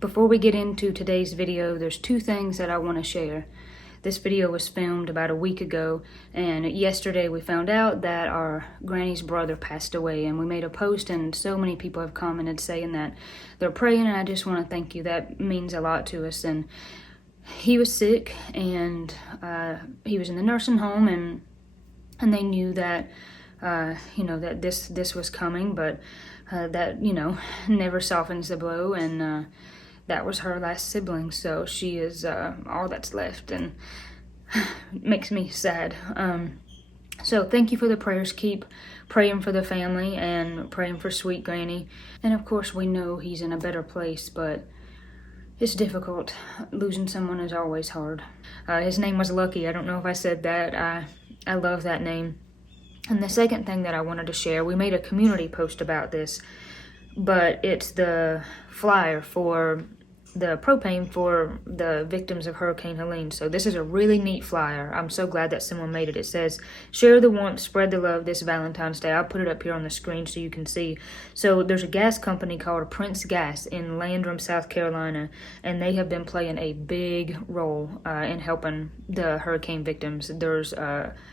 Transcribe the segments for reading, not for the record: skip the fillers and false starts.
Before we get into today's video, there's two things that I want to share. This video was filmed about a week ago, and yesterday we found out that our granny's brother passed away, and we made a post and so many people have commented saying that they're praying, and I just want to thank you. That means a lot to us. And he was sick, and he was in the nursing home, and they knew that that this was coming, but that never softens the blow. And that was her last sibling, so she is all that's left, and it makes me sad. So thank you for the prayers. Keep praying for the family and praying for sweet Granny. And of course we know he's in a better place, but it's difficult. Losing someone is always hard. His name was Lucky. I don't know if I said that. I love that name. And the second thing that I wanted to share, we made a community post about this, but it's the flyer for the propane for the victims of Hurricane Helene. So this is a really neat flyer. I'm so glad that someone made it. It says, share the warmth, spread the love this Valentine's Day. I'll put it up here on the screen so you can see. So there's a gas company called Prince Gas in Landrum, South Carolina, and they have been playing a big role in helping the hurricane victims. There's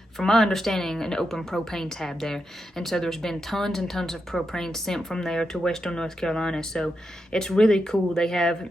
from my understanding, an open propane tab there. And so there's been tons and tons of propane sent from there to Western North Carolina. So it's really cool. They have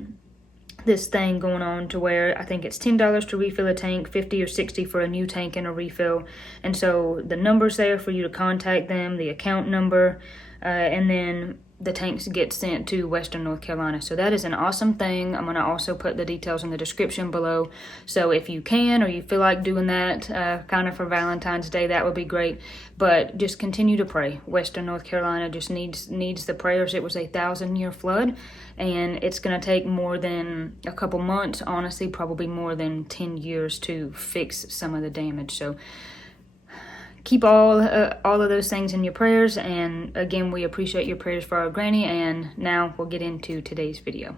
this thing going on to where I think it's $10 to refill a tank, $50 or $60 for a new tank and a refill. And so the number's there for you to contact them, the account number, and then the tanks get sent to Western North Carolina. So that is an awesome thing. I'm going to also put the details in the description below. So if you can, or you feel like doing that kind of for Valentine's Day, that would be great. But just continue to pray. Western North Carolina just needs the prayers. It was a 1,000-year flood, and it's going to take more than a couple months, honestly, probably more than 10 years to fix some of the damage. So keep all of those things in your prayers, and again, we appreciate your prayers for our granny. And now we'll get into today's video.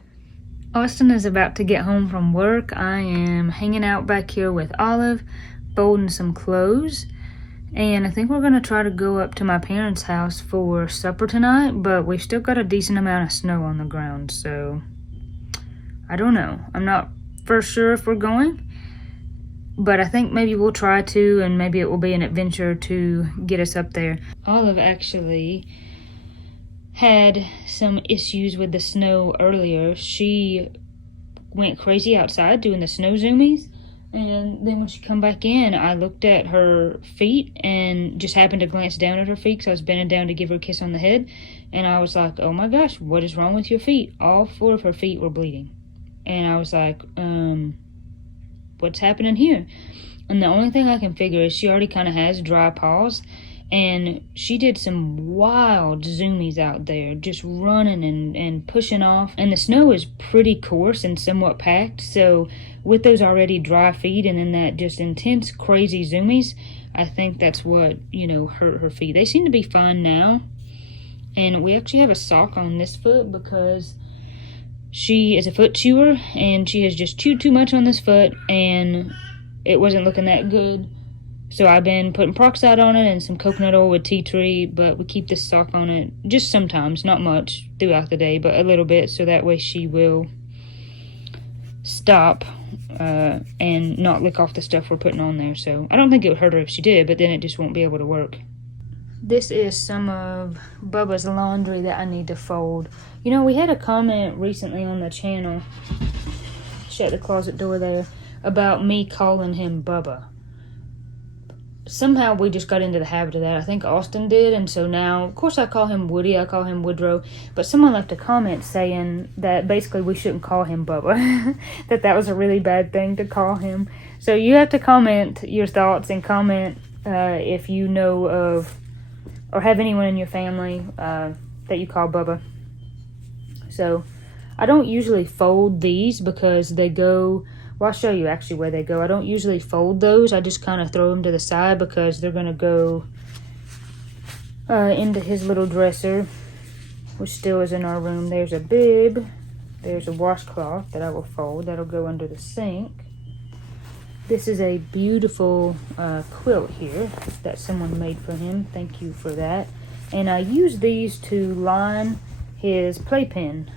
Austin is about to get home from work. I am hanging out back here with Olive, folding some clothes, and I think we're going to try to go up to my parents' house for supper tonight, but we've still got a decent amount of snow on the ground, so I don't know. I'm not for sure if we're going, but I think maybe we'll try to, and maybe it will be an adventure to get us up there. Olive actually had some issues with the snow earlier. She went crazy outside doing the snow zoomies, and then when she come back in, I looked at her feet and just happened to glance down at her feet because I was bending down to give her a kiss on the head, and I was like, oh my gosh, what is wrong with your feet? All 4 of her feet were bleeding. And I was like, what's happening here? And the only thing I can figure is she already kind of has dry paws, and she did some wild zoomies out there, just running and pushing off. And the snow is pretty coarse and somewhat packed, so with those already dry feet and then that just intense crazy zoomies, I think that's what hurt her feet. They seem to be fine now, and we actually have a sock on this foot because she is a foot chewer, and she has just chewed too much on this foot, and it wasn't looking that good. So I've been putting peroxide on it and some coconut oil with tea tree, but we keep this sock on it just sometimes, not much throughout the day, but a little bit, so that way she will stop and not lick off the stuff we're putting on there. So I don't think it would hurt her if she did, but then it just won't be able to work. This is some of Bubba's laundry that I need to fold. We had a comment recently on the channel, shut the closet door there, about me calling him Bubba. Somehow we just got into the habit of that. I think Austin did, and so now, of course, I call him Woody, I call him Woodrow, but someone left a comment saying that basically we shouldn't call him Bubba, that was a really bad thing to call him. So you have to comment your thoughts, and comment if you know of or have anyone in your family that you call Bubba. So I don't usually fold these because they go, well, I'll show you actually where they go. I don't usually fold those. I just kind of throw them to the side because they're going to go into his little dresser, which still is in our room. There's a bib. There's a washcloth that I will fold. That'll go under the sink. This is a beautiful quilt here that someone made for him. Thank you for that. And I use these to line his playpen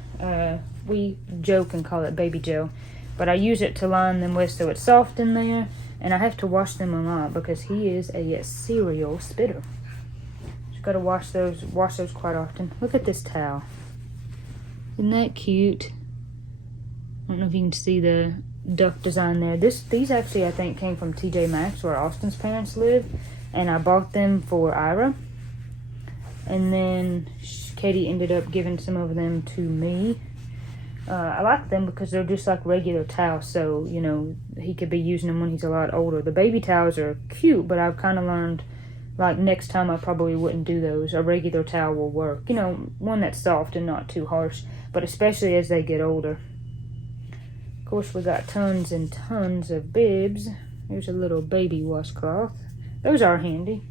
we joke and call it baby gel, but I use it to line them with so it's soft in there, and I have to wash them a lot because he is a serial spitter. Just gotta wash those quite often. Look at this towel. Isn't that cute? I don't know if you can see the duck design there. These actually I think came from TJ Maxx where Austin's parents live, and I bought them for Ira, and then Katie ended up giving some of them to me. I like them because they're just like regular towels, so you know he could be using them when he's a lot older. The baby towels are cute, but I've kind of learned like next time I probably wouldn't do those. A regular towel will work, you know, one that's soft and not too harsh, but especially as they get older. Of course, we got tons and tons of bibs. Here's a little baby washcloth. Those are handy.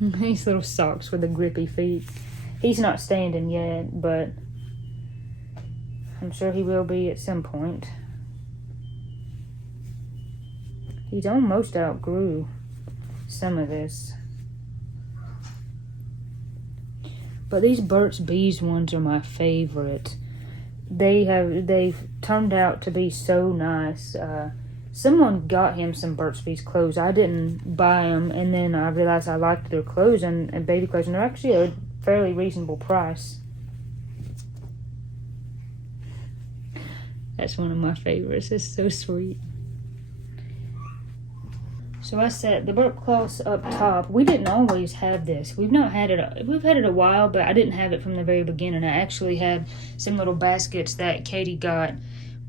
These little socks with the grippy feet. He's not standing yet, but I'm sure he will be at some point. He's almost outgrew some of this. But these Burt's Bees ones are my favorite. They've turned out to be so nice. Someone got him some Burt's Bees clothes. I didn't buy them, and then I realized I liked their clothes and baby clothes, and they're actually a fairly reasonable price. That's one of my favorites. It's so sweet. So I set the burp cloths up top. We didn't always have this. We've had it a while, but I didn't have it from the very beginning. I actually had some little baskets that Katie got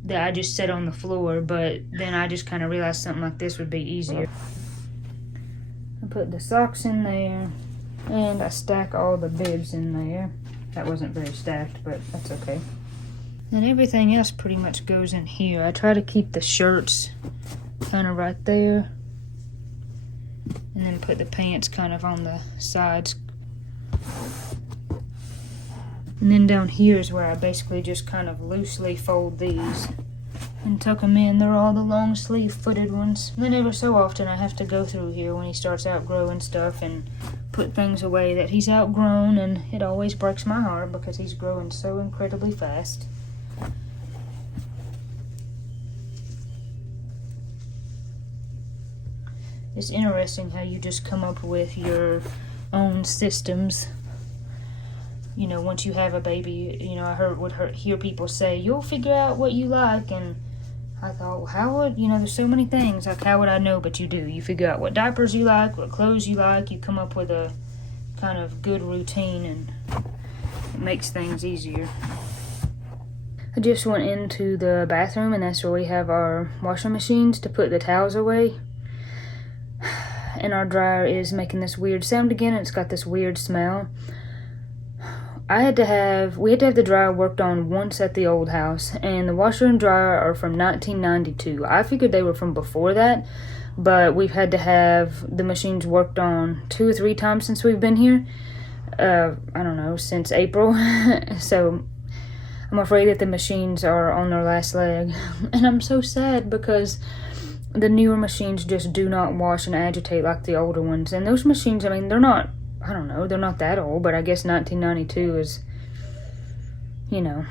that I just set on the floor, but then I just kind of realized something like this would be easier. I put the socks in there, and I stack all the bibs in there. That wasn't very stacked, but that's okay. And everything else pretty much goes in here. I try to keep the shirts kind of right there, and then put the pants kind of on the sides. And then down here is where I basically just kind of loosely fold these and tuck them in. They're all the long sleeve footed ones. And then every so often I have to go through here when he starts outgrowing stuff and put things away that he's outgrown, and it always breaks my heart because he's growing so incredibly fast. It's interesting how you just come up with your own systems. You know, once you have a baby, you know, I would hear people say, you'll figure out what you like, and I thought, well, how would, you know, there's so many things, like how would I know? But you do. You figure out what diapers you like, what clothes you like, you come up with a kind of good routine, and it makes things easier. I just went into the bathroom, and that's where we have our washing machines to put the towels away. And our dryer is making this weird sound again, and it's got this weird smell. We had to have the dryer worked on once at the old house, and the washer and dryer are from 1992. I figured they were from before that, but we've had to have the machines worked on 2 or 3 times since we've been here. I don't know, since April. So I'm afraid that the machines are on their last leg. And I'm so sad because the newer machines just do not wash and agitate like the older ones. And those machines, I mean, they're not, I don't know, they're not that old, but I guess 1992 is, you know,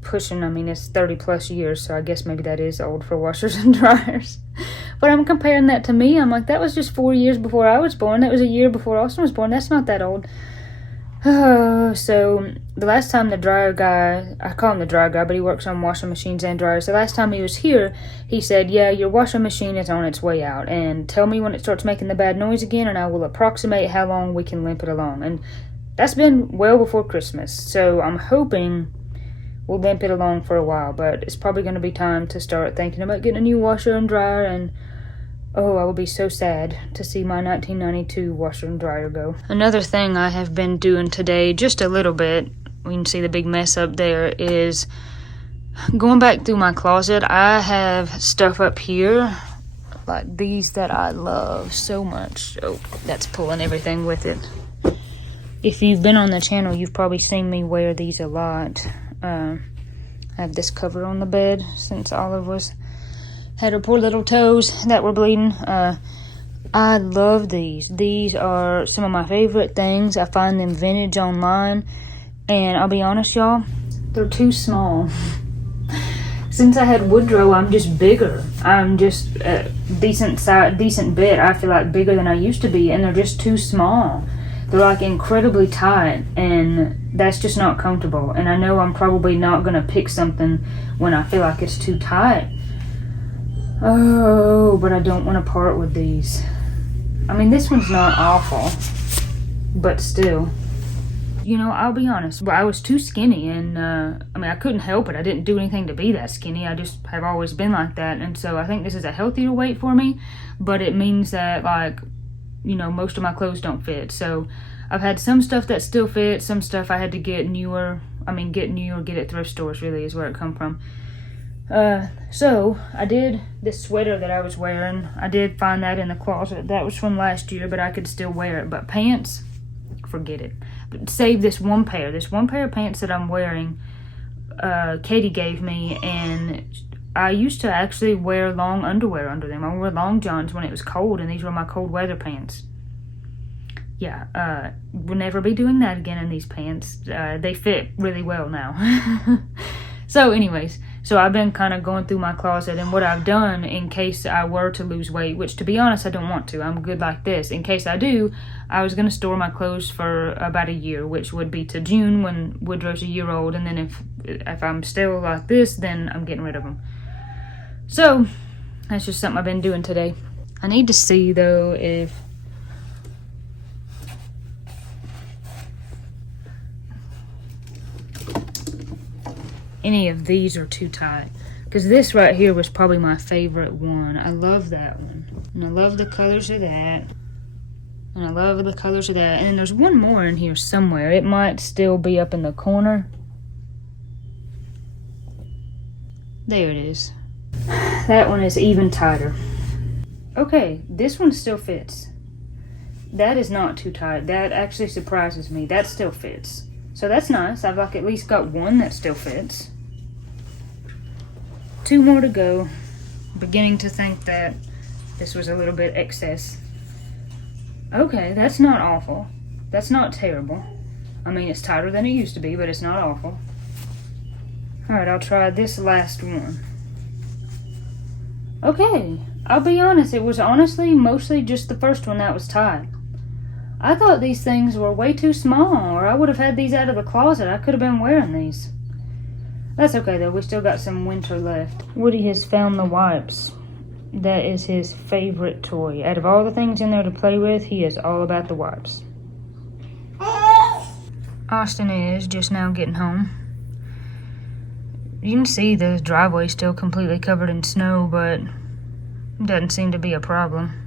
pushing, I mean, it's 30 plus years, so I guess maybe that is old for washers and dryers. But I'm comparing that to me. I'm like, that was just 4 years before I was born. That was a year before Austin was born. That's not that old. So the last time the dryer guy, I call him the dryer guy, but he works on washing machines and dryers. The last time he was here, he said, yeah, your washing machine is on its way out, and tell me when it starts making the bad noise again, and I will approximate how long we can limp it along. And that's been well before Christmas, so I'm hoping we'll limp it along for a while, but it's probably going to be time to start thinking about getting a new washer and dryer. And oh, I will be so sad to see my 1992 washer and dryer go. Another thing I have been doing today, just a little bit, we can see the big mess up there, is going back through my closet. I have stuff up here, like these, that I love so much. Oh, that's pulling everything with it. If you've been on the channel, you've probably seen me wear these a lot. I have this cover on the bed since Olive had her poor little toes that were bleeding. I love these. These are some of my favorite things. I find them vintage online, And I'll be honest, y'all, they're too small. Since I had Woodrow, I'm just bigger. I'm just a decent bit, I feel like, bigger than I used to be, and they're just too small. They're like incredibly tight, and that's just not comfortable. And I know I'm probably not gonna pick something when I feel like it's too tight. Oh, but I don't want to part with these. I mean, this one's not awful, but still. You know, I'll be honest, I was too skinny, and I mean, I couldn't help it. I didn't do anything to be that skinny. I just have always been like that, and so I think this is a healthier weight for me, but it means that, like, you know, most of my clothes don't fit. So I've had some stuff that still fits, some stuff I had to get newer. I mean, get at thrift stores, really, is where it come from. So I did this sweater that I was wearing. I did find that in the closet. That was from last year, but I could still wear it. But pants, forget it. Save this one pair of pants that I'm wearing. Katie gave me, and I used to actually wear long underwear under them. I wore long johns when it was cold, and these were my cold weather pants. Yeah, we'll never be doing that again in these pants. They fit really well now. So anyways, so I've been kind of going through my closet, and what I've done in case I were to lose weight, which to be honest, I don't want to. I'm good like this. In case I do, I was going to store my clothes for about a year, which would be to June when Woodrow's a year old. And then if I'm still like this, then I'm getting rid of them. So that's just something I've been doing today. I need to see, though, if any of these are too tight, because this right here was probably my favorite one. I love that one, and I love the colors of that, and I love the colors of that. And there's one more in here somewhere. It might still be up in the corner. There it is. That one is even tighter. Okay, this one still fits. That is not too tight. That actually surprises me. That still fits. So that's nice. I've like at least got one that still fits. 2 more to go. Beginning to think that this was a little bit excess. Okay, that's not awful. That's not terrible. I mean, it's tighter than it used to be, but it's not awful. Alright, I'll try this last one. Okay, I'll be honest, it was honestly mostly just the first one that was tight. I thought these things were way too small, or I would have had these out of the closet. I could have been wearing these. That's okay, though. We still got some winter left. Woody has found the wipes. That is his favorite toy. Out of all the things in there to play with, he is all about the wipes. Austin is just now getting home. You can see the driveway still completely covered in snow, but it doesn't seem to be a problem.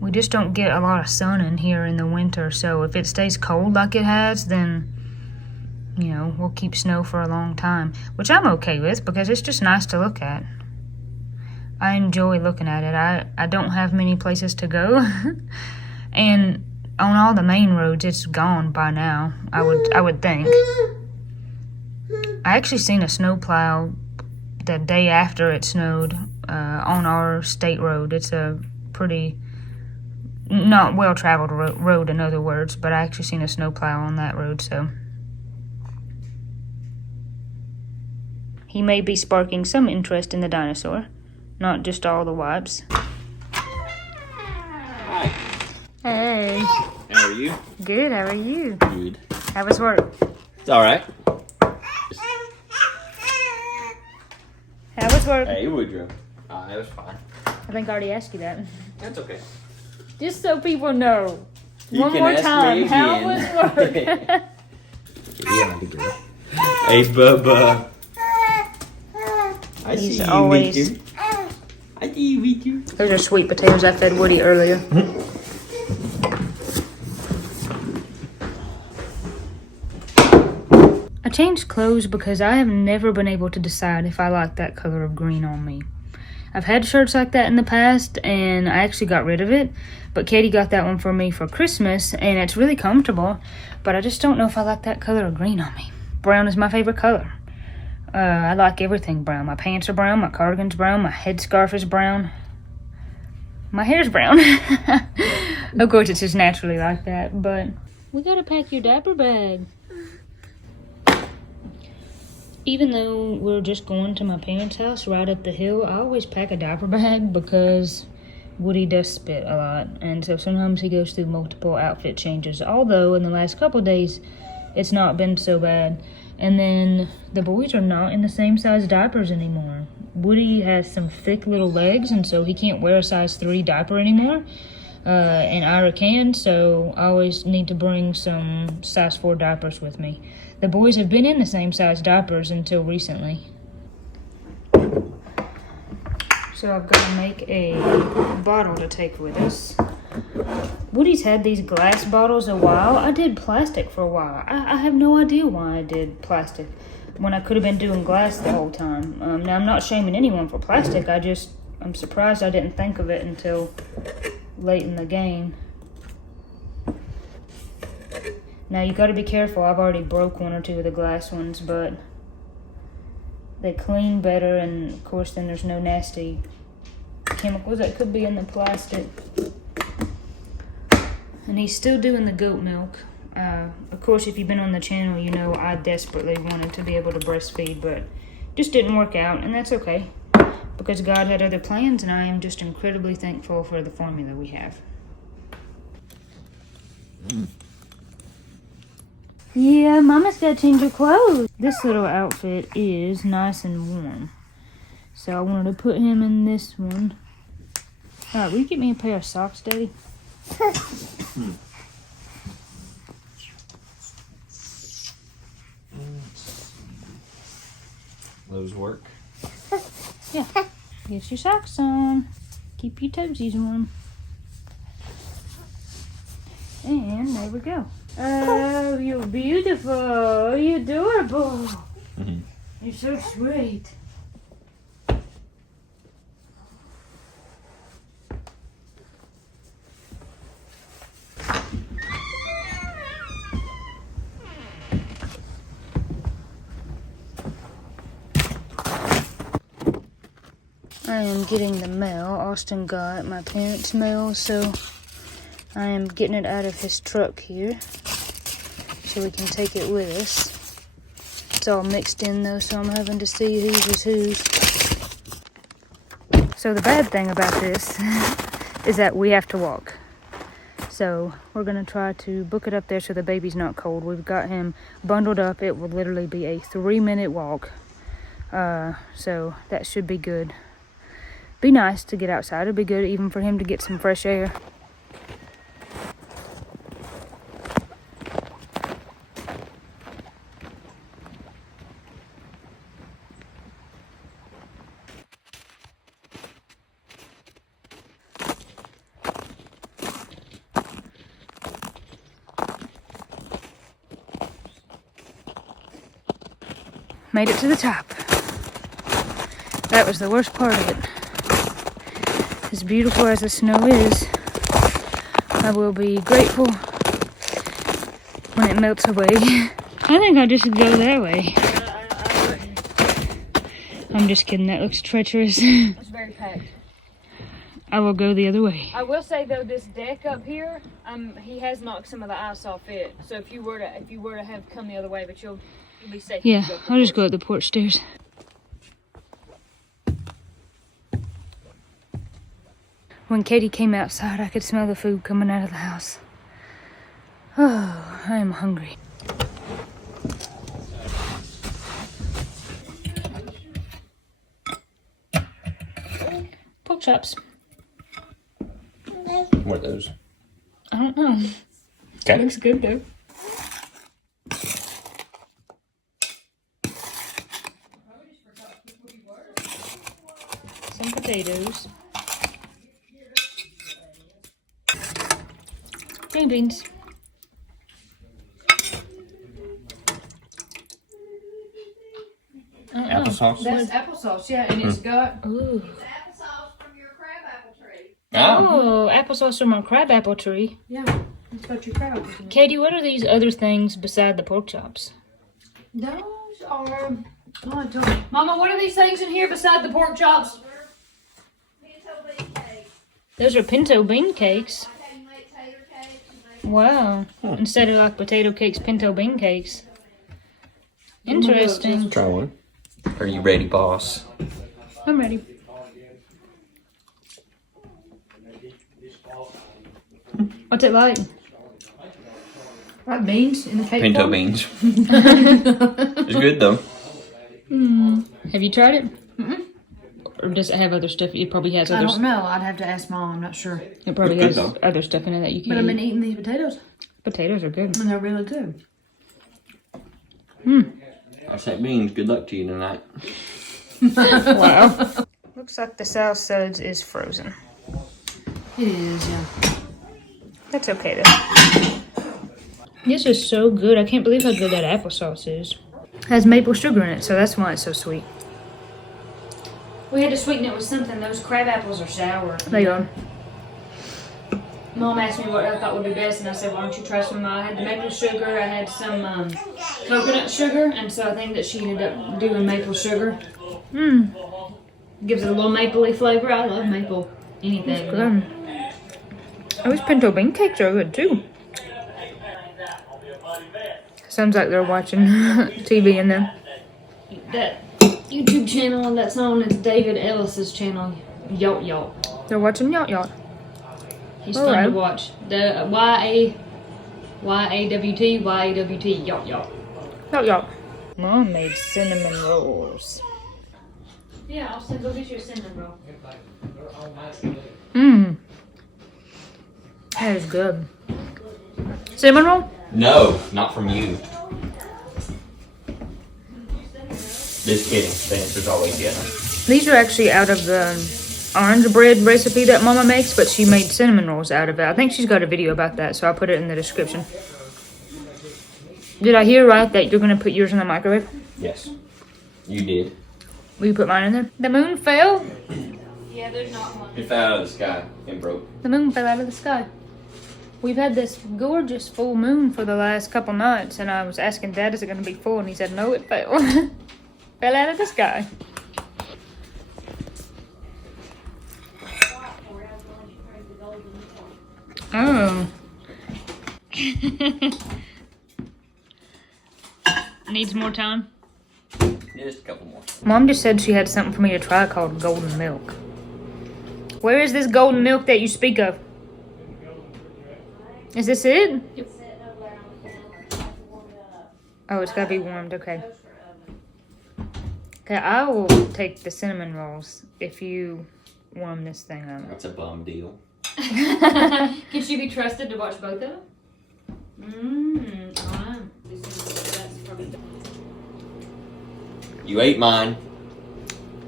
We just don't get a lot of sun in here in the winter, so if it stays cold like it has, then, you know, we'll keep snow for a long time, which I'm okay with because it's just nice to look at. I enjoy looking at it. I don't have many places to go, and on all the main roads, it's gone by now, I would think. I actually seen a snowplow the day after it snowed on our state road. It's a pretty not well-traveled road, in other words, but I actually seen a snowplow on that road, so. He may be sparking some interest in the dinosaur, not just all the wipes. Hi. Hey. How are you? Good, how are you? Good. How was work? It's alright. How was work? Hey, Woodrow. It was fine. I think I already asked you that. That's okay. Just so people know. You One can more ask time. me How again. was work? Yeah, girl. Hey, Bubba. I He's see you, always- Victor. I see you, Victor. Those are sweet potatoes I fed Woody earlier. I changed clothes because I have never been able to decide if I like that color of green on me. I've had shirts like that in the past, and I actually got rid of it. But Katie got that one for me for Christmas, and it's really comfortable. But I just don't know if I like that color of green on me. Brown is my favorite color. I like everything brown. My pants are brown, my cardigan's brown, my headscarf is brown. My hair's brown. Of course, it's just naturally like that, but we gotta pack your diaper bag. Even though we're just going to my parents' house right up the hill, I always pack a diaper bag because Woody does spit a lot, and so sometimes he goes through multiple outfit changes, although in the last couple of days it's not been so bad. And then the boys are not in the same size diapers anymore. Woody has some thick little legs, and so he can't wear a size 3 diaper anymore, and Ira can, so I always need to bring some size 4 diapers with me. The boys have been in the same size diapers until recently. So I've got to make a bottle to take with us. Woody's had these glass bottles a while. I did plastic for a while. I have no idea why I did plastic when I could have been doing glass the whole time. Now, I'm not shaming anyone for plastic. I'm surprised I didn't think of it until late in the game. Now, you got to be careful. I've already broke 1 or 2 of the glass ones, but they clean better, and of course then there's no nasty chemicals that could be in the plastic. And he's still doing the goat milk. Of course, if you've been on the channel, you know I desperately wanted to be able to breastfeed, but just didn't work out, and that's okay because God had other plans, and I am just incredibly thankful for the formula we have. Yeah, Mama's got to change her clothes. This little outfit is nice and warm, so I wanted to put him in this one. All right, will you get me a pair of socks, Daddy? Those work. Yeah. Get your socks on. Keep your toesies warm. And there we go. Oh, you're beautiful. You're adorable. You're so sweet. I am getting the mail. Austin got my parents' mail, so I am getting it out of his truck here so we can take it with us. It's all mixed in though, so I'm having to see whose is whose. So the bad thing about this is that we have to walk. So we're gonna try to book it up there so the baby's not cold. We've got him bundled up. It will literally be a 3-minute walk. So that should be good. Be nice to get outside. It'll be good even for him to get some fresh air. Made it to the top. That was the worst part of it. As beautiful as the snow is, I will be grateful when it melts away. I think I'll just go that way. I'm just kidding, that looks treacherous. It's very packed. I will go the other way. I will say though, this deck up here, he has knocked some of the ice off it. So if you were to have come the other way, but you'll be safe. Yeah, I'll just go up the porch stairs. When Katie came outside, I could smell the food coming out of the house. Oh, I am hungry. Pork chops. What are those? I don't know. Okay. Looks good though. Some potatoes. Green beans. Applesauce? That's applesauce, yeah, and it's got Ooh. Applesauce from your crab apple tree. Oh, applesauce from our crab apple tree. yeah, it's got your crab. Katie, what are these other things beside the pork chops? Those are. Oh, I told Mama, what are these things in here beside the pork chops? Manitoba cake. Those are pinto bean cakes. Okay, you make tater cakes, you make Wow. Instead of like potato cakes, pinto bean cakes. Interesting. Try one. Are you ready, boss? I'm ready. What's it like? Like beans in the cake Pinto form? beans. It's good though. Have you tried it? Mm-mm. Or does it have other stuff? It probably has I other. don't know. I'd have to ask Mom. I'm not sure. It probably It's good has though. other stuff in it that you But I've can been eat. eating these potatoes, Potatoes are good. and they're really good. I said beans. Good luck to you tonight. Wow. Looks like the south sides is frozen. It is, yeah. That's okay though. This is so good. I can't believe how good that applesauce is. Has maple sugar in it, so that's why it's so sweet. We had to sweeten it with something. Those crab apples are sour. They are. Mom asked me what I thought would be best, and I said, why don't you try some? I had the maple sugar, I had some coconut sugar, and so I think that she ended up doing maple sugar. Gives it a little mapley flavor. I love maple anything. Good. Those pinto bean cakes are good too. Sounds like they're watching TV in there. That YouTube channel that's on is David Ellis's channel, Yacht Yacht. They're watching Yacht Yacht. He's fun to watch. The Y-A-W-T, Yacht Yacht. Yacht Yacht. Mom made cinnamon rolls. Yeah, I'll go get you a cinnamon roll. That is good. Cinnamon roll? No, not from you. Just kidding. The answer's always yes. These are actually out of the orange bread recipe that Mama makes, but she made cinnamon rolls out of it. I think she's got a video about that, so I'll put it in the description. Did I hear right that you're going to put yours in the microwave? Yes, you did. Will you put mine in there? The moon fell? Yeah, there's not one. It fell out of the sky and broke. The moon fell out of the sky. We've had this gorgeous full moon for the last couple nights, and I was asking Dad, is it going to be full? And he said, no, it fell. Fell out of the sky. Oh. Needs more time? Just a couple more. Mom just said she had something for me to try called golden milk. Where is this golden milk that you speak of? Is this it? Yep. Oh, it's gotta be warmed, okay. Okay, I will take the cinnamon rolls if you warm this thing up. That's a bum deal. Can she be trusted to watch both of them? Alright. You ate mine.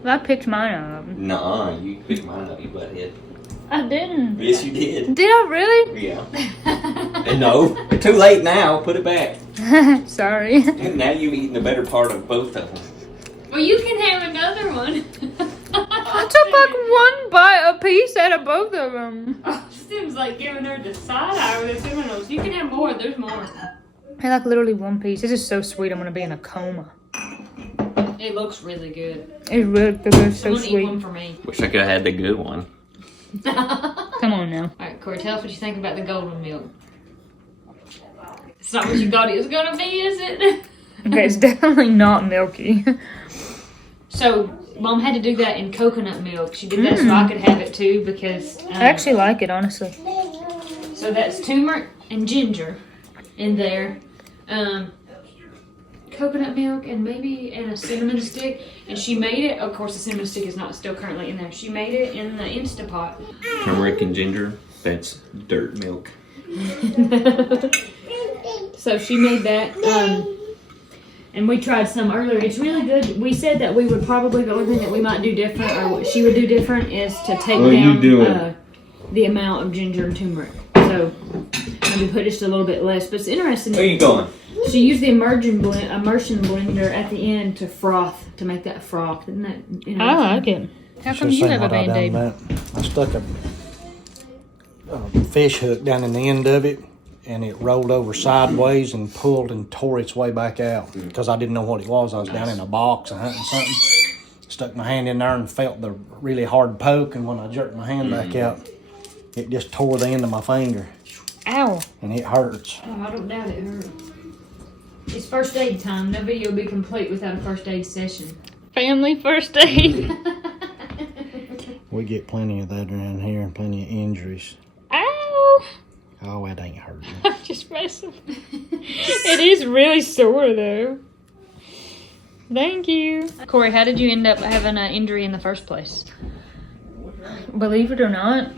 I picked mine up. Nuh-uh, you picked mine up, you butthead. I didn't. Yes, you did. Did I really? Yeah. And no, too late now. Put it back. Sorry. And now you've eaten the better part of both of them. Well, you can have another one. I took like one bite a piece out of both of them. Oh, seems like giving her the side eye with the cinnamon rolls. You can have more. There's more. I like literally one piece. This is so sweet. I'm gonna be in a coma. It looks really good. It's really good. It's so Someone eat one sweet. for me. Wish I could have had the good one. Come on now. Alright, Corey, tell us what you think about the golden milk. It's not what you thought it was gonna be, is it? Okay, it's definitely not milky. So, Mom had to do that in coconut milk. She did that so I could have it too because... I actually like it, honestly. So that's turmeric and ginger in there. Coconut milk and a cinnamon stick. And she made it, of course the cinnamon stick is not still currently in there. She made it in the Instapot. Turmeric and ginger, that's dirt milk. So she made that, and we tried some earlier. It's really good. We said that we would probably, the only thing that we might do different, or what she would do different, is to take down the amount of ginger and turmeric. So maybe put just a little bit less. But it's interesting. Where are you going? She used the immersion blender at the end to froth, to make that froth. Isn't that interesting? I like it. How come you have a Band-Aid? I stuck a fish hook down in the end of it, and it rolled over sideways and pulled and tore its way back out because I didn't know what it was. I was down in a box and hunting something. Stuck my hand in there and felt the really hard poke, and when I jerked my hand back out, it just tore the end of my finger, Ow. and it hurts. Oh, I don't doubt it hurt. It's first aid time. No video will be complete without a first aid session. Family first aid. We get plenty of that around here and plenty of injuries. Ow. Oh, it ain't hurting. I'm just messing. It is really sore though. Thank you. Corey, how did you end up having an injury in the first place? Believe it or not,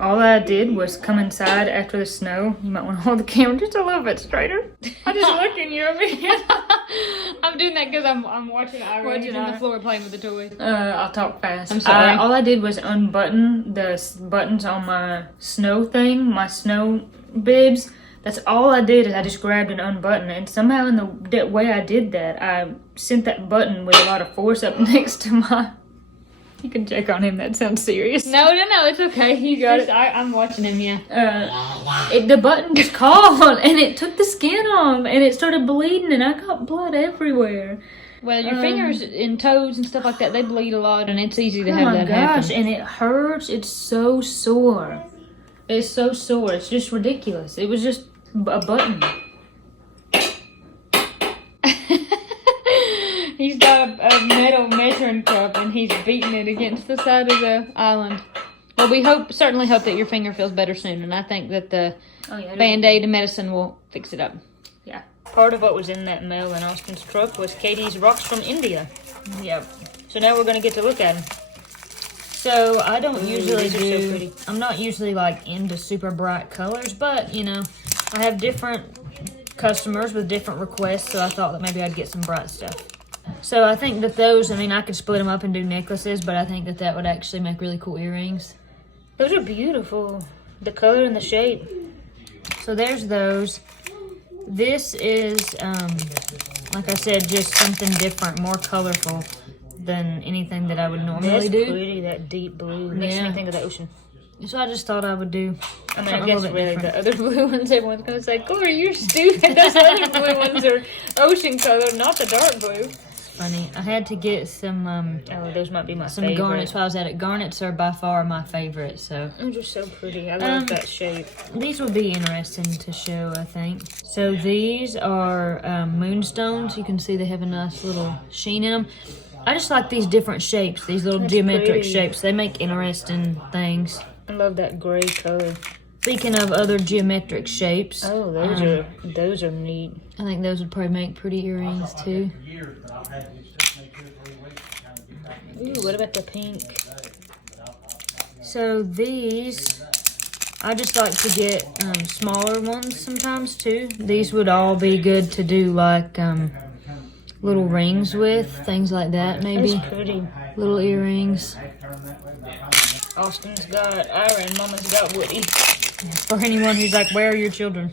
all I did was come inside after the snow. You might want to hold the camera just a little bit straighter. I'm just looking, you know what I mean? I'm doing that because I'm watching Ira. He's on the floor playing with the toy. I'll talk fast. I'm sorry. All I did was unbutton the buttons on my snow thing, my snow bibs. That's all I did. Is I just grabbed and unbuttoned it. And somehow in the way I did that, I sent that button with a lot of force up next to my... You can check on him. That sounds serious. No, it's okay. You got it. I'm watching him, yeah. The button just caught and it took the skin off and it started bleeding and I got blood everywhere. Well, your fingers and toes and stuff like that, they bleed a lot and it's easy to Oh have my that gosh, happen. and it hurts. It's so sore. It's so sore. It's just ridiculous. It was just a button. He's got a metal measuring cup and he's beating it against the side of the island. Well, we certainly hope that your finger feels better soon, and I think that the Band-Aid and medicine will fix it up. Yeah. Part of what was in that mail in Austin's truck was Katie's rocks from India. Yep. So now we're going to get to look at them. So I don't usually these are so do... pretty. I'm not usually like into super bright colors, but you know, I have different customers with different requests, so I thought that maybe I'd get some bright stuff. So I think that those, I mean, I could split them up and do necklaces, but I think that that would actually make really cool earrings. Those are beautiful. The color and the shape. So there's those. This is, like I said, just something different, more colorful than anything that I would normally do. That's pretty, that deep blue. Makes Yeah. me think of the ocean. So I just thought I would do. I mean, something I a guess little bit really different. the other blue ones, everyone's going to say, Corey, you're stupid. Those other blue ones are ocean color, not the dark blue. Funny. I had to get some Oh, those might be my some favorite. garnets while I was at it. Garnets are by far my favorite, so They're just so pretty. I love that shape. these would be interesting to show, I think. So these are moonstones. You can see they have a nice little sheen in them. I just like these different shapes, these little That's geometric pretty. shapes. They make interesting things. I love that gray color. Speaking of other geometric shapes, Oh, those are neat. I think those would probably make pretty earrings too. Ooh, what about the pink? So these, I just like to get smaller ones sometimes too. These would all be good to do like little rings with, things like that maybe. That's pretty. Little earrings. Austin's got Ira and Momma's got Woody. For anyone who's like, where are your children?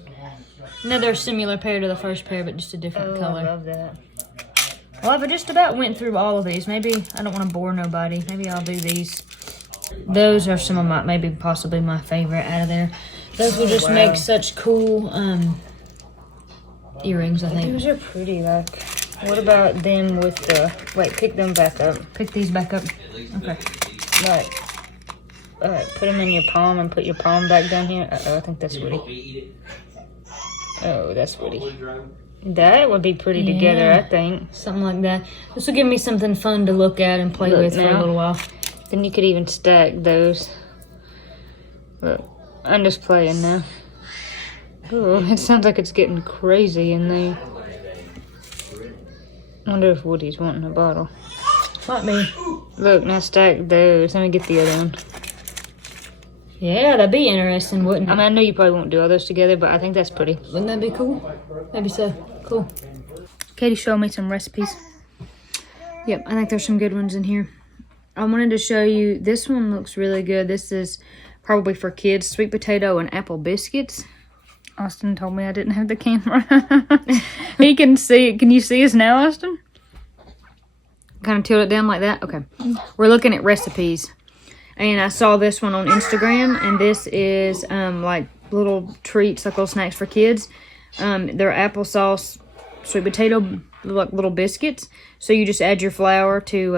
Another similar pair to the first pair, but just a different Oh, I color. love that. Well, I just about went through all of these. Maybe I don't want to bore nobody. Maybe I'll do these. Those are some of my, maybe possibly my favorite out of there. Those will just make such cool earrings, I think. Those are pretty, like. What about them with the... Wait, pick them back up. Pick these back up. Okay. Alright, put them in your palm and put your palm back down here. Uh-oh, I think that's Woody. Oh, that's Woody. That would be pretty together, I think. Something like that. This will give me something fun to look at and play Look with for a now. little while. Then you could even stack those. Look, I'm just playing now. Ooh, it sounds like it's getting crazy in there. I wonder if Woody's wanting a bottle. Might be. Look, now stack those. Let me get the other one. Yeah, that'd be interesting, wouldn't it? I mean, I know you probably won't do all those together, but I think that's pretty. Wouldn't that be cool? Maybe so. Cool. Katie showed me some recipes. Yep, I think there's some good ones in here. I wanted to show you, this one looks really good. This is probably for kids, sweet potato and apple biscuits. Austin told me I didn't have the camera. He can see it. Can you see us now, Austin? Kind of tilt it down like that? Okay. We're looking at recipes. And I saw this one on Instagram, and this is like little treats, like little snacks for kids. They're applesauce, sweet potato, like little biscuits. So you just add your flour to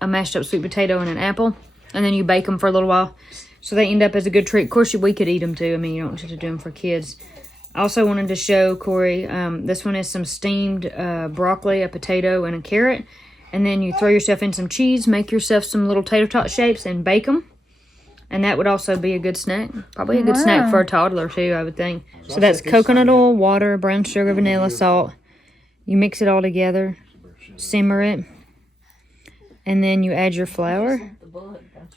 a mashed up sweet potato and an apple, and then you bake them for a little while. So they end up as a good treat. Of course, we could eat them too. I mean, you don't have to do them for kids. I also wanted to show Corey, this one is some steamed broccoli, a potato, and a carrot. And then you throw yourself in some cheese, make yourself some little tater tot shapes, and bake them. And that would also be a good snack. Probably a good snack for a toddler too, I would think. So that's coconut oil, water, brown sugar, vanilla, salt. You mix it all together, simmer it, and then you add your flour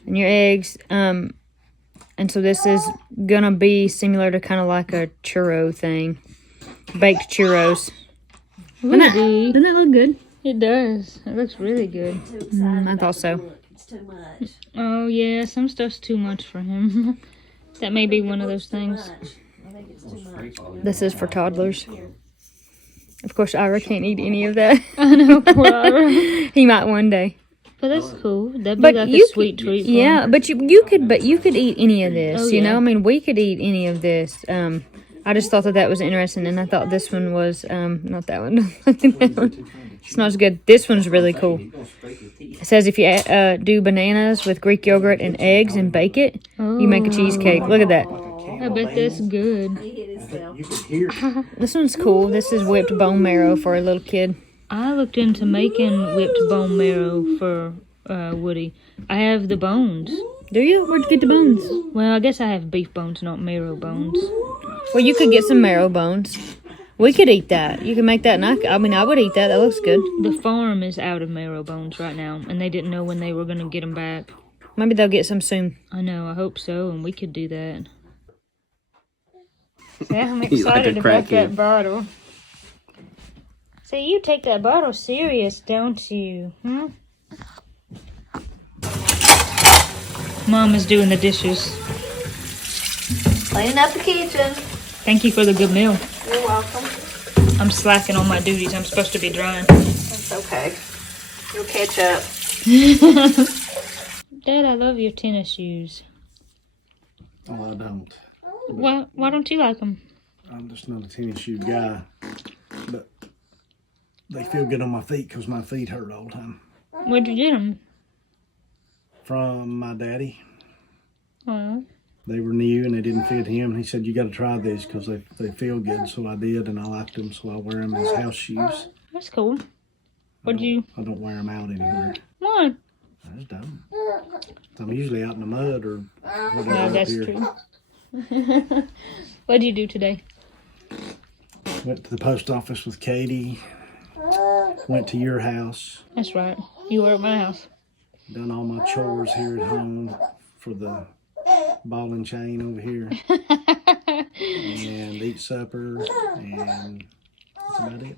and your eggs. And so this is gonna be similar to kind of like a churro thing, baked churros. Doesn't that look good? It does. It looks really good. I thought so. It's too much. Oh, yeah, some stuff's too much for him. That may be one of those things. I think it's too much. This is for toddlers. Of course, Ira can't eat any of that. I know, poor Ira. He might one day. But that's cool. That'd be But like you a sweet treat for Yeah, him. but you could eat any of this. Oh, You know, yeah. I mean, we could eat any of this. I just thought that was interesting, and I thought this one was not that one. That one. It's not as good. This one's really cool. It says if you do bananas with Greek yogurt and eggs and bake it, you make a cheesecake. Look at that. I bet that's good. He hit himself. You can hear. This one's cool. This is whipped bone marrow for a little kid. I looked into making whipped bone marrow for Woody. I have the bones. Do you? Where'd you get the bones? Well, I guess I have beef bones, not marrow bones. Well, you could get some marrow bones. We could eat that. You can make that, and I would eat that. That looks good. The farm is out of marrow bones right now, and they didn't know when they were going to get them back. Maybe they'll get some soon. I know, I hope so, and we could do that. Yeah, I'm like excited a about crackhead. that bottle. So you take that bottle serious, don't you? Hmm? Mama's doing the dishes. Cleaning up the kitchen. Thank you for the good meal. You're welcome. I'm slacking on my duties. I'm supposed to be drying. It's okay. You'll catch up. Dad, I love your tennis shoes. Oh, I don't. Why don't you like them? I'm just not a tennis shoe guy. But they feel good on my feet because my feet hurt all the time. Where'd you get them? From my daddy. Oh, They were new and they didn't fit him. He said, you got to try these because they feel good. So I did, and I liked them, so I wear them as house shoes. that's cool. I don't wear them out anywhere. Why? I just don't. I'm usually out in the mud or whatever No, up that's here. true. What'd you do today? Went to the post office with Katie. Went to your house. That's right. You were at my house. Done all my chores here at home for the ball and chain over here. And eat supper. And that's about it.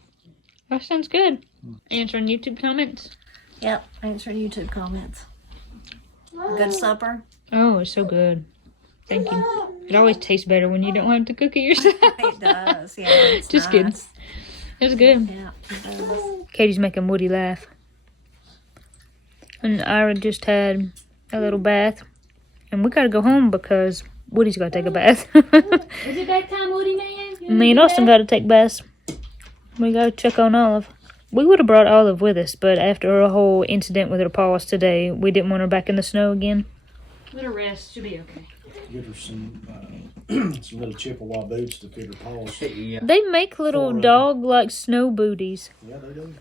That sounds good. Answering YouTube comments. Yep, answering YouTube comments. Good supper. Oh, it's so good. Thank you. It always tastes better when you don't have to cook it yourself. It does, yeah. It's Just nice. kidding. It's good. Yeah, it does. Katie's making Woody laugh. And Ira just had a little bath. And we gotta go home because Woody's gotta take a bath. Is it bath time, Woody man? Me and Austin gotta take baths. We gotta check on Olive. We would have brought Olive with us, but after a whole incident with her paws today, we didn't want her back in the snow again. Let her rest. She'll be okay. Get her some little Chippewa boots to fit her paws. Yeah. They make little dog-like snow booties, Yeah, they do.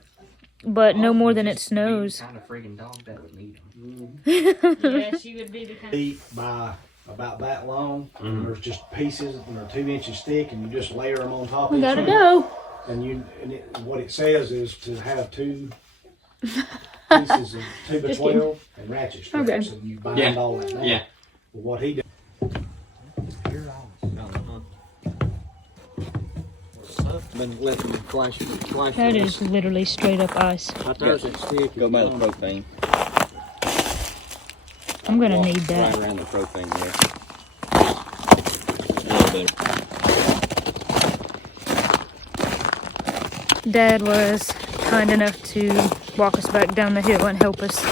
but no more than it snows. Kind of freaking dog that would need them. Yeah, she would be the kind. Feet by about that long. And there's just pieces, and they're 2 inches thick, and you just layer them on top of We each gotta other. go. And what it says is to have 2 pieces of 2 by 12 and ratchet straps, Okay. and you bind Yeah. all that down. Yeah. But what he did. Been letting me flash. That is literally straight up ice. Right there's that stick. Go by the propane. I'm gonna need Right that. around the propane there. A little bit. Dad was kind enough to walk us back down the hill and help us.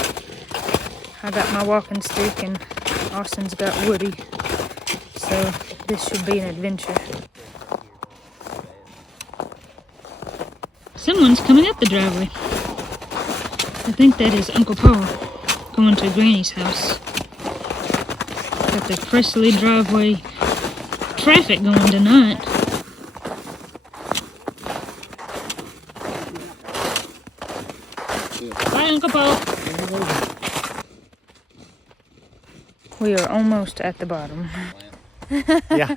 I got my walking stick and Austin's got Woody. So this should be an adventure. Someone's coming up the driveway. I think that is Uncle Paul going to Granny's house. Got the Pressley driveway traffic going tonight. Bye, Uncle Paul. We are almost at the bottom. Yeah.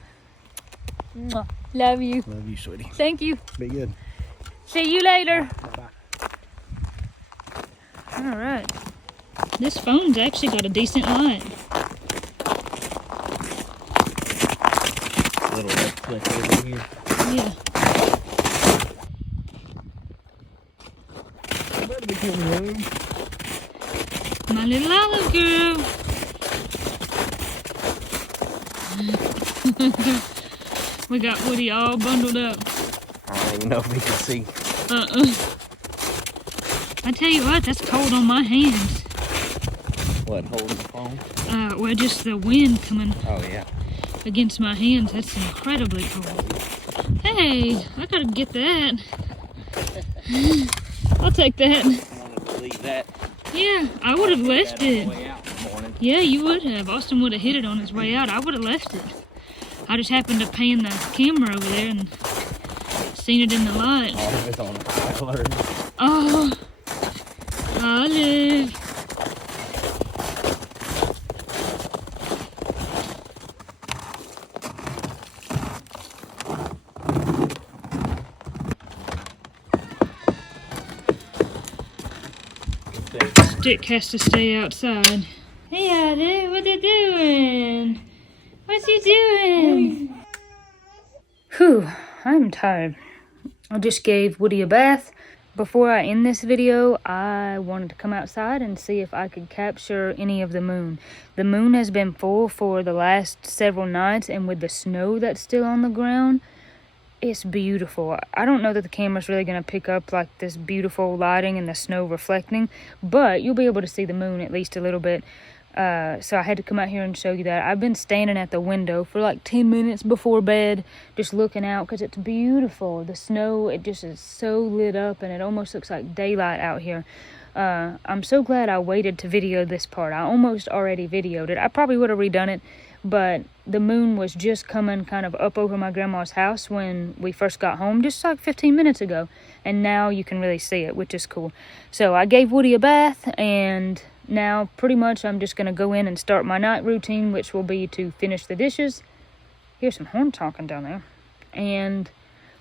Mwah. Love you. Love you, sweetie. Thank you. Be good. See you later. Bye-bye. All right. This phone's actually got a decent light. A little red flick over here. Yeah. Better be coming home. My little olive girl. We got Woody all bundled up. I don't even know if we can see. I tell you what, that's cold on my hands. What, holding the phone? Well, just the wind coming Oh, yeah. against my hands. That's incredibly cold. Hey, I gotta get that. I'll take that. I wanted to leave that. Yeah, I would have left That on it. the way out this morning. Yeah, you would have. Austin would have hit it on his way out. I would have left it. I just happened to pan the camera over there and seen it in the light. All of it's on high alert. Oh, Olive. Stick has to stay outside. Hey, Olive, what you doing? What you doing? Whew, I'm tired. I just gave Woody a bath. Before I end this video, I wanted to come outside and see if I could capture any of the moon. The moon has been full for the last several nights, and with the snow that's still on the ground, it's beautiful. I don't know that the camera's really going to pick up like this beautiful lighting and the snow reflecting, but you'll be able to see the moon at least a little bit. So I had to come out here and show you that. I've been standing at the window for like 10 minutes before bed, just looking out because it's beautiful. The snow, it just is so lit up and it almost looks like daylight out here. I'm so glad I waited to video this part. I almost already videoed it. I probably would have redone it, but the moon was just coming kind of up over my grandma's house when we first got home, just like 15 minutes ago. And now you can really see it, which is cool. So I gave Woody a bath, and now pretty much I'm just going to go in and start my night routine, which will be to finish the dishes. Here's some horn talking down there. And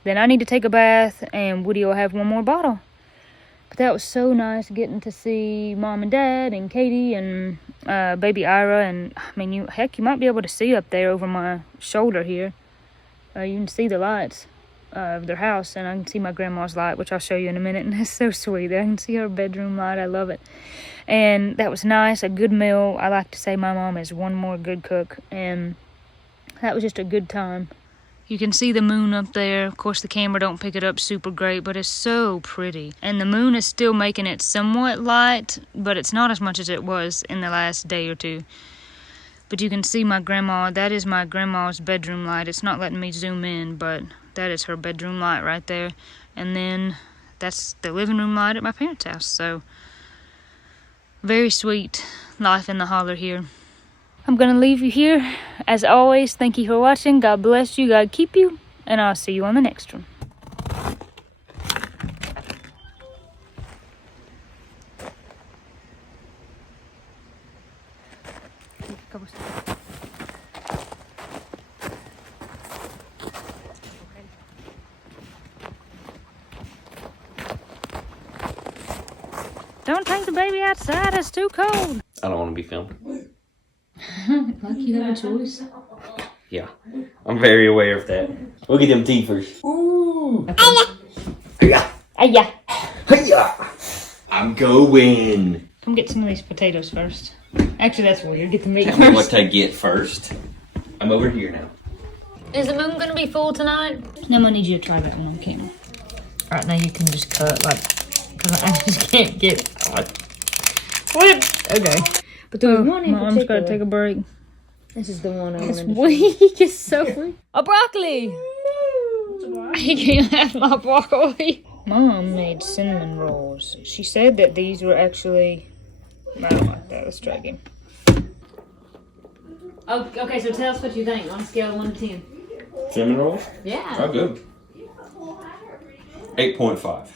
then I need to take a bath, and Woody will have one more bottle. But that was so nice getting to see Mom and Dad and Katie and baby Ira. And I mean, you might be able to see up there over my shoulder here. You can see the lights of their house, and I can see my grandma's light, which I'll show you in a minute. And it's so sweet. I can see her bedroom light. I love it. And that was nice, a good meal. I like to say my mom is one more good cook, and that was just a good time. You can see the moon up there. Of course, the camera don't pick it up super great, but it's so pretty. And the moon is still making it somewhat light, but it's not as much as it was in the last day or two. But you can see my grandma. That is my grandma's bedroom light. It's not letting me zoom in, but that is her bedroom light right there. And then that's the living room light at my parents' house. So very sweet life in the holler here. I'm gonna leave you here. As always, thank you for watching. God bless you, God keep you, and I'll see you on the next one. Don't take the baby outside, it's too cold. I don't want to be filmed. Like you have a choice. Yeah. I'm very aware of that. Look at them teeth first. Ooh. Yeah. Hiya. I'm going. Come get some of these potatoes first. Actually, that's weird. Get the meat Tell me what first. to get first. I'm over here now. Is the moon gonna be full tonight? Now I'm gonna need you to try that one on camera. Alright, now you can just cut, like, because I just can't get. What? Okay. But there's one in Mom's particular. gotta take a break. This is the one I It's wanted to weak. It's so weak. A broccoli! I can't have my broccoli. Mom made cinnamon rolls. She said that these were actually... I don't like that. Let's try again. Oh, okay, so tell us what you think on a scale of 1 to 10. Cinnamon rolls? Yeah. Oh, good. 8.5.